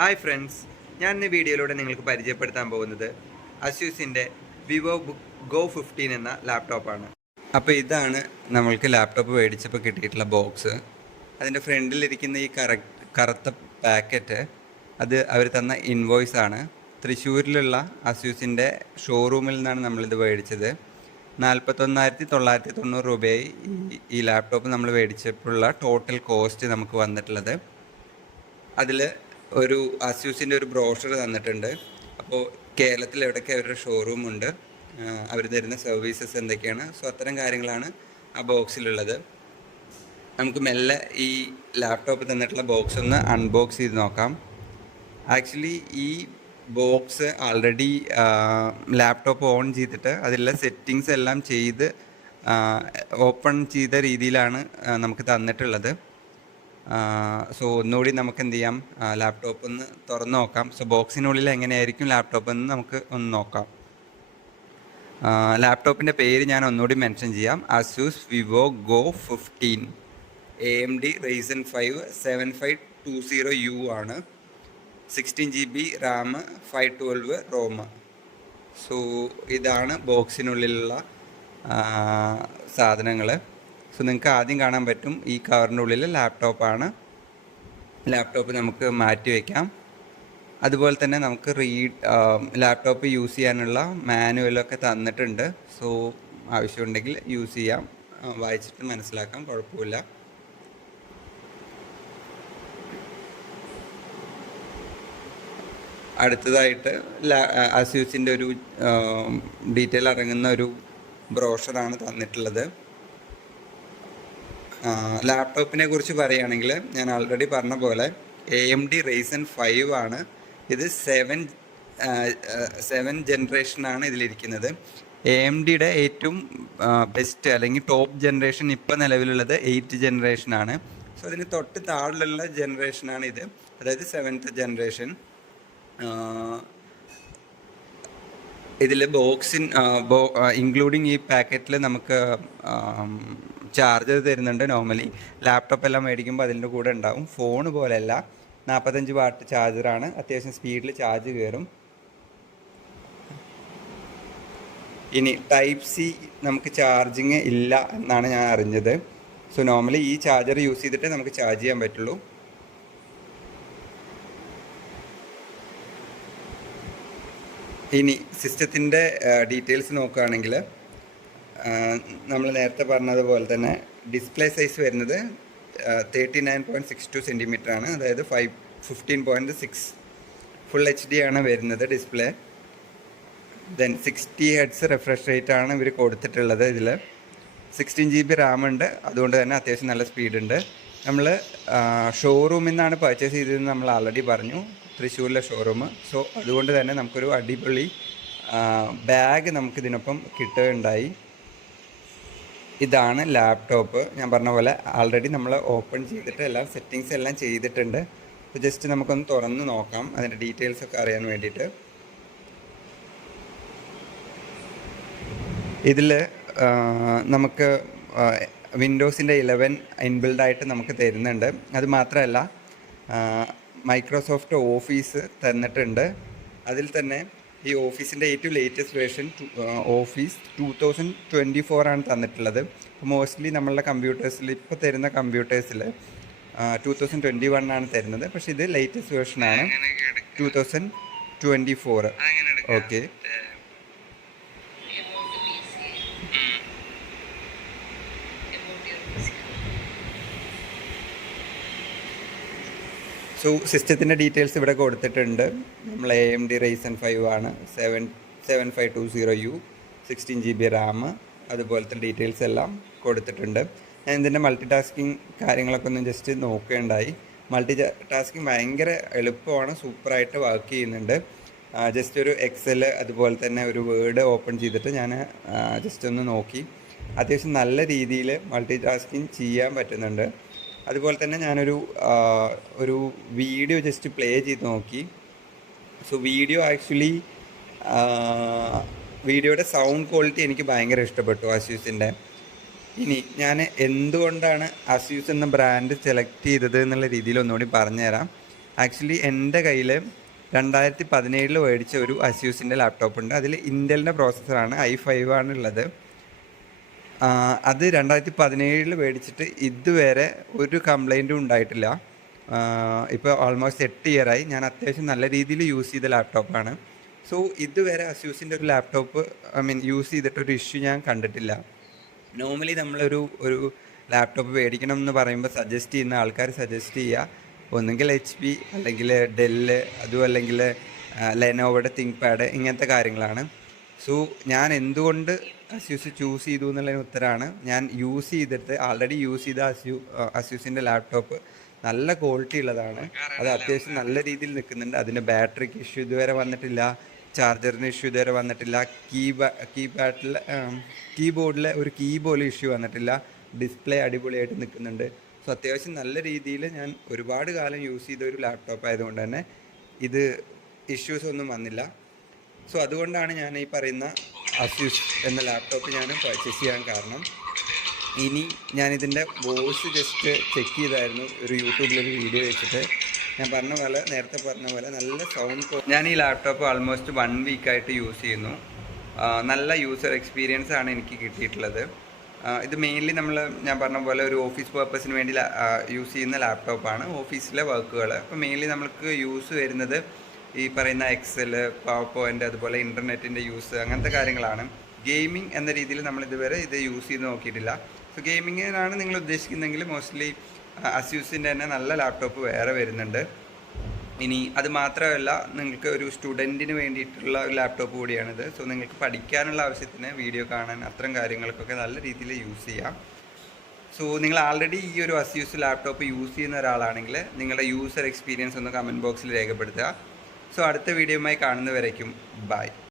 Hi friends, ഞാൻ ഇന്ന് വീഡിയോയിലൂടെ നിങ്ങൾക്ക് പരിചയപ്പെടുത്താൻ പോകുന്നത് അസ്യൂസിൻ്റെ വിവോ ഗോ 15 എന്ന ലാപ്ടോപ്പാണ്. അപ്പോൾ ഇതാണ് നമ്മൾക്ക് ലാപ്ടോപ്പ് മേടിച്ചപ്പോൾ കിട്ടിയിട്ടുള്ള ബോക്സ്. അതിൻ്റെ ഫ്രണ്ടിലിരിക്കുന്ന ഈ കറുത്ത പാക്കറ്റ് അത് അവർ തന്ന ഇൻവോയ്സ് ആണ്. തൃശ്ശൂരിലുള്ള അസ്യൂസിൻ്റെ ഷോറൂമിൽ നിന്നാണ് നമ്മളിത് മേടിച്ചത്. 41,990 രൂപയായി ഈ ലാപ്ടോപ്പ് നമ്മൾ മേടിച്ചപ്പോഴുള്ള ടോട്ടൽ കോസ്റ്റ് നമുക്ക് വന്നിട്ടുള്ളത്. അതിൽ ഒരു അസ്യൂസിൻ്റെ ഒരു ബ്രോഷർ തന്നിട്ടുണ്ട്. അപ്പോൾ കേരളത്തിൽ എവിടെയൊക്കെ അവരുടെ ഷോറൂം ഉണ്ട്, അവർ തരുന്ന സർവീസസ് എന്തൊക്കെയാണ്, സോ അത്തരം കാര്യങ്ങളാണ് ആ ബോക്സിലുള്ളത്. നമുക്ക് മെല്ലെ ഈ ലാപ്ടോപ്പ് തന്നിട്ടുള്ള ബോക്സ് ഒന്ന് അൺബോക്സ് ചെയ്ത് നോക്കാം. ആക്ച്വലി ഈ ബോക്സ് ആൾറെഡി ലാപ്ടോപ്പ് ഓൺ ചെയ്തിട്ട് അതിലുള്ള സെറ്റിങ്സ് എല്ലാം ചെയ്ത് ഓപ്പൺ ചെയ്ത രീതിയിലാണ് നമുക്ക് തന്നിട്ടുള്ളത്. സോ ഒന്നുകൂടി നമുക്ക് എന്ത് ചെയ്യാം, ലാപ്ടോപ്പ് ഒന്ന് തുറന്ന് നോക്കാം. സോ ബോക്സിനുള്ളിൽ എങ്ങനെയായിരിക്കും ലാപ്ടോപ്പ് എന്ന് നമുക്ക് ഒന്ന് നോക്കാം. ലാപ്ടോപ്പിൻ്റെ പേര് ഞാൻ ഒന്നുകൂടി മെൻഷൻ ചെയ്യാം. Asus Vivo go 15 AMD Ryzen 5 7520U ആണ്. 16 GB RAM, 512 ROM. സോ ഇതാണ് ബോക്സിനുള്ളിലുള്ള സാധനങ്ങൾ. സോ നിങ്ങൾക്ക് ആദ്യം കാണാൻ പറ്റും ഈ കവറിൻ്റെ ഉള്ളിൽ ലാപ്ടോപ്പാണ്. ലാപ്ടോപ്പ് നമുക്ക് മാറ്റി വയ്ക്കാം. അതുപോലെ തന്നെ നമുക്ക് ലാപ്ടോപ്പ് യൂസ് ചെയ്യാനുള്ള മാനുവലൊക്കെ തന്നിട്ടുണ്ട്. സോ ആവശ്യമുണ്ടെങ്കിൽ യൂസ് ചെയ്യാം, വായിച്ചിട്ട് മനസ്സിലാക്കാം, കുഴപ്പമില്ല. അടുത്തതായിട്ട് അസ്യൂസിൻ്റെ ഒരു ഡീറ്റെയിൽ അടങ്ങുന്ന ഒരു ബ്രോഷറാണ് തന്നിട്ടുള്ളത്. ലാപ്ടോപ്പിനെ കുറിച്ച് പറയുകയാണെങ്കിൽ ഞാൻ ആൾറെഡി പറഞ്ഞ പോലെ AMD Ryzen 5 ആണ്. ഇത് 7 ജനറേഷനാണ് ഇതിലിരിക്കുന്നത്. AMDയുടെ ഏറ്റവും ബെസ്റ്റ് അല്ലെങ്കിൽ ടോപ്പ് ജനറേഷൻ ഇപ്പോൾ നിലവിലുള്ളത് 8 ജനറേഷനാണ്. സോ അതിന് തൊട്ട് താഴെയുള്ള ജനറേഷനാണ് ഇത്, അതായത് 7th ജനറേഷൻ. ഇതിൽ ഇൻക്ലൂഡിങ് ഈ പാക്കറ്റിൽ നമുക്ക് ചാർജർ തരുന്നുണ്ട്. നോർമലി ലാപ്ടോപ്പ് എല്ലാം മേടിക്കുമ്പോൾ അതിൻ്റെ കൂടെ ഉണ്ടാവും. ഫോൺ പോലെയല്ല, 45 വാട്ട് ചാർജറാണ്. അത്യാവശ്യം സ്പീഡിൽ ചാർജ് കയറും. ഇനി Type-C നമുക്ക് ചാർജിങ് ഇല്ല എന്നാണ് ഞാൻ അറിഞ്ഞത്. സോ നോർമലി ഈ ചാർജർ യൂസ് ചെയ്തിട്ട് നമുക്ക് ചാർജ് ചെയ്യാൻ പറ്റുള്ളൂ. ഇനി സിസ്റ്റത്തിൻ്റെ ഡീറ്റെയിൽസ് നോക്കുകയാണെങ്കിൽ നമ്മൾ നേരത്തെ പറഞ്ഞതുപോലെ തന്നെ ഡിസ്പ്ലേ സൈസ് വരുന്നത് 39.62 സെൻറ്റിമീറ്റർ ആണ്, അതായത് 15.6 ഫുൾ HD ആണ് വരുന്നത് display. Then 60 Hz refresh rate ആണ് ഇവർ കൊടുത്തിട്ടുള്ളത്. ഇതിൽ 16 GB RAM ഉണ്ട്, അതുകൊണ്ട് തന്നെ അത്യാവശ്യം നല്ല സ്പീഡുണ്ട്. നമ്മൾ ഷോറൂമിൽ നിന്നാണ് പർച്ചേസ് ചെയ്തതെന്ന് നമ്മൾ ആൾറെഡി പറഞ്ഞു, തൃശ്ശൂരിലെ ഷോറൂം. സോ അതുകൊണ്ട് തന്നെ നമുക്കൊരു അടിപൊളി ബാഗ് നമുക്കിതിനൊപ്പം കിട്ടുകയുണ്ടായി. ഇതാണ് ലാപ്ടോപ്പ്. ഞാൻ പറഞ്ഞ പോലെ ആൾറെഡി നമ്മൾ ഓപ്പൺ ചെയ്തിട്ട് എല്ലാ സെറ്റിങ്സ് എല്ലാം ചെയ്തിട്ടുണ്ട്. അപ്പോൾ ജസ്റ്റ് നമുക്കൊന്ന് തുറന്ന് നോക്കാം അതിൻ്റെ ഡീറ്റെയിൽസ് ഒക്കെ അറിയാൻ വേണ്ടിയിട്ട്. ഇതിൽ നമുക്ക് വിൻഡോസിൻ്റെ 11 ഇൻബിൽഡായിട്ട് നമുക്ക് തരുന്നുണ്ട്. അത് മാത്രമല്ല മൈക്രോസോഫ്റ്റ് ഓഫീസ് തന്നിട്ടുണ്ട്. അതിൽ തന്നെ ഈ ഓഫീസിൻ്റെ ഏറ്റവും ലേറ്റസ്റ്റ് വേർഷൻ ഓഫീസ് 2024 ആണ് തന്നിട്ടുള്ളത്. മോസ്റ്റ്ലി നമ്മളുടെ കമ്പ്യൂട്ടേഴ്സിൽ ഇപ്പോൾ തരുന്ന കമ്പ്യൂട്ടേഴ്സിൽ 2021 ആണ് തരുന്നത്. പക്ഷേ ഇത് ലേറ്റസ്റ്റ് വേർഷനാണ് 2024. ഓക്കെ, സോ സിസ്റ്റത്തിൻ്റെ ഡീറ്റെയിൽസ് ഇവിടെ കൊടുത്തിട്ടുണ്ട്. നമ്മൾ AMD Ryzen 5 ആണ്, 7520U, 16 GB RAM, അതുപോലത്തെ ഡീറ്റെയിൽസ് എല്ലാം കൊടുത്തിട്ടുണ്ട്. ഞാൻ ഇതിൻ്റെ മൾട്ടി ടാസ്കിങ് കാര്യങ്ങളൊക്കെ ഒന്ന് ജസ്റ്റ് നോക്കുകയുണ്ടായി. മൾട്ടി ടാസ്കിങ് ഭയങ്കര എളുപ്പമാണ്, സൂപ്പറായിട്ട് വർക്ക് ചെയ്യുന്നുണ്ട്. ജസ്റ്റ് ഒരു Excel അതുപോലെ തന്നെ ഒരു വേർഡ് ഓപ്പൺ ചെയ്തിട്ട് ഞാൻ ജസ്റ്റ് ഒന്ന് നോക്കി. അത്യാവശ്യം നല്ല രീതിയിൽ മൾട്ടി ടാസ്കിങ് ചെയ്യാൻ പറ്റുന്നുണ്ട്. അതുപോലെ തന്നെ ഞാനൊരു വീഡിയോ ജസ്റ്റ് പ്ലേ ചെയ്ത് നോക്കി. സോ വീഡിയോയുടെ സൗണ്ട് ക്വാളിറ്റി എനിക്ക് ഭയങ്കര ഇഷ്ടപ്പെട്ടു അസ്യൂസിൻ്റെ. ഇനി ഞാൻ എന്തുകൊണ്ടാണ് അസ്യൂസ് എന്ന ബ്രാൻഡ് സെലക്ട് ചെയ്തത് എന്നുള്ള രീതിയിൽ ഒന്നുകൂടി പറഞ്ഞുതരാം. ആക്ച്വലി എൻ്റെ കയ്യിൽ 2017 മേടിച്ച ഒരു അസ്യൂസിൻ്റെ ലാപ്ടോപ്പ് ഉണ്ട്. അതിൽ ഇൻ്റലിൻ്റെ പ്രോസസ്സറാണ്, i5 ആണുള്ളത്. അത് 2017 മേടിച്ചിട്ട് ഇതുവരെ ഒരു കംപ്ലൈൻറ്റും ഉണ്ടായിട്ടില്ല. ഇപ്പോൾ ഓൾമോസ്റ്റ് 8 ഇയറായി. ഞാൻ അത്യാവശ്യം നല്ല രീതിയിൽ യൂസ് ചെയ്ത ലാപ്ടോപ്പാണ്. സോ ഇതുവരെ അസ്യൂസിൻ്റെ ഒരു ലാപ്ടോപ്പ് യൂസ് ചെയ്തിട്ടൊരു ഇഷ്യൂ ഞാൻ കണ്ടിട്ടില്ല. നോർമലി നമ്മളൊരു ലാപ്ടോപ്പ് മേടിക്കണം എന്ന് പറയുമ്പോൾ സജസ്റ്റ് ചെയ്യുന്ന ആൾക്കാർ സജസ്റ്റ് ചെയ്യുക ഒന്നുകിൽ HP അല്ലെങ്കിൽ ഡെല്ല്, അതും അല്ലെങ്കിൽ ലെനോവോയുടെ തിങ്ക് പാഡ്, ഇങ്ങനത്തെ കാര്യങ്ങളാണ്. സോ ഞാൻ എന്തുകൊണ്ട് അസ്യൂസ് ചൂസ് ചെയ്തു എന്നുള്ളതിന് ഉത്തരമാണ്, ഞാൻ യൂസ് ചെയ്തിട്ട് ആൾറെഡി യൂസ് ചെയ്ത അസ്യൂസിൻ്റെ ലാപ്ടോപ്പ് നല്ല ക്വാളിറ്റി ഉള്ളതാണ്. അത് അത്യാവശ്യം നല്ല രീതിയിൽ നിൽക്കുന്നുണ്ട്. അതിൻ്റെ ബാറ്ററിക്ക് ഇഷ്യൂ ഇതുവരെ വന്നിട്ടില്ല, ചാർജറിന് ഇഷ്യൂ ഇതുവരെ വന്നിട്ടില്ല, കീബോർഡിലെ ഒരു കീ പോലും ഇഷ്യൂ വന്നിട്ടില്ല, ഡിസ്പ്ലേ അടിപൊളിയായിട്ട് നിൽക്കുന്നുണ്ട്. സോ അത്യാവശ്യം നല്ല രീതിയിൽ ഞാൻ ഒരുപാട് കാലം യൂസ് ചെയ്ത ഒരു ലാപ്ടോപ്പ് ആയതുകൊണ്ട് തന്നെ ഇത് ഇഷ്യൂസ് ഒന്നും വന്നില്ല. സോ അതുകൊണ്ടാണ് ഞാൻ ഈ പറയുന്ന അസ്യൂസ് എന്ന ലാപ്ടോപ്പ് ഞാൻ പർച്ചേസ് ചെയ്യാൻ കാരണം. ഇനി ഞാനിതിൻ്റെ വോയിസ് ജസ്റ്റ് ചെക്ക് ചെയ്തായിരുന്നു ഒരു യൂട്യൂബിലൊരു വീഡിയോ വെച്ചിട്ട്. ഞാൻ നേരത്തെ പറഞ്ഞ പോലെ നല്ല സൗണ്ട്. ഞാൻ ഈ ലാപ്ടോപ്പ് ആൾമോസ്റ്റ് 1 വീക്കായിട്ട് യൂസ് ചെയ്യുന്നു. നല്ല യൂസർ എക്സ്പീരിയൻസ് ആണ് എനിക്ക് കിട്ടിയിട്ടുള്ളത്. ഇത് മെയിൻലി ഞാൻ പറഞ്ഞ പോലെ ഒരു ഓഫീസ് പർപ്പസിന് വേണ്ടി യൂസ് ചെയ്യുന്ന ലാപ്ടോപ്പാണ്, ഓഫീസിലെ വർക്കുകൾ. അപ്പോൾ മെയിൻലി നമുക്ക് യൂസ് വരുന്നത് ഈ പറയുന്ന എക്സൽ, പവർ പോയിൻ്റ്, അതുപോലെ ഇൻ്റർനെറ്റിൻ്റെ യൂസ്, അങ്ങനത്തെ കാര്യങ്ങളാണ്. ഗെയിമിംഗ് എന്ന രീതിയിൽ നമ്മളിതുവരെ ഇത് യൂസ് ചെയ്ത് നോക്കിയിട്ടില്ല. സോ ഗെയിമിങ്ങിനാണ് നിങ്ങൾ ഉദ്ദേശിക്കുന്നതെങ്കിൽ മോസ്റ്റ്ലി അസ്യൂസിൻ്റെ തന്നെ നല്ല ലാപ്ടോപ്പ് വേറെ വരുന്നുണ്ട്. ഇനി അത് മാത്രമല്ല, നിങ്ങൾക്ക് ഒരു സ്റ്റുഡൻറ്റിന് വേണ്ടിയിട്ടുള്ള ഒരു ലാപ്ടോപ്പ് കൂടിയാണിത്. സോ നിങ്ങൾക്ക് പഠിക്കാനുള്ള ആവശ്യത്തിന്, വീഡിയോ കാണാൻ, അത്തരം കാര്യങ്ങൾക്കൊക്കെ നല്ല രീതിയിൽ യൂസ് ചെയ്യാം. സോ നിങ്ങൾ ആൾറെഡി ഈ ഒരു അസ്യൂസ് ലാപ്ടോപ്പ് യൂസ് ചെയ്യുന്ന ഒരാളാണെങ്കിൽ നിങ്ങളുടെ യൂസർ എക്സ്പീരിയൻസ് ഒന്ന് കമൻറ്റ് ബോക്സിൽ രേഖപ്പെടുത്തുക. സോ അടുത്ത വീഡിയോയുമായി കാണുന്നവരേക്കും ബൈ.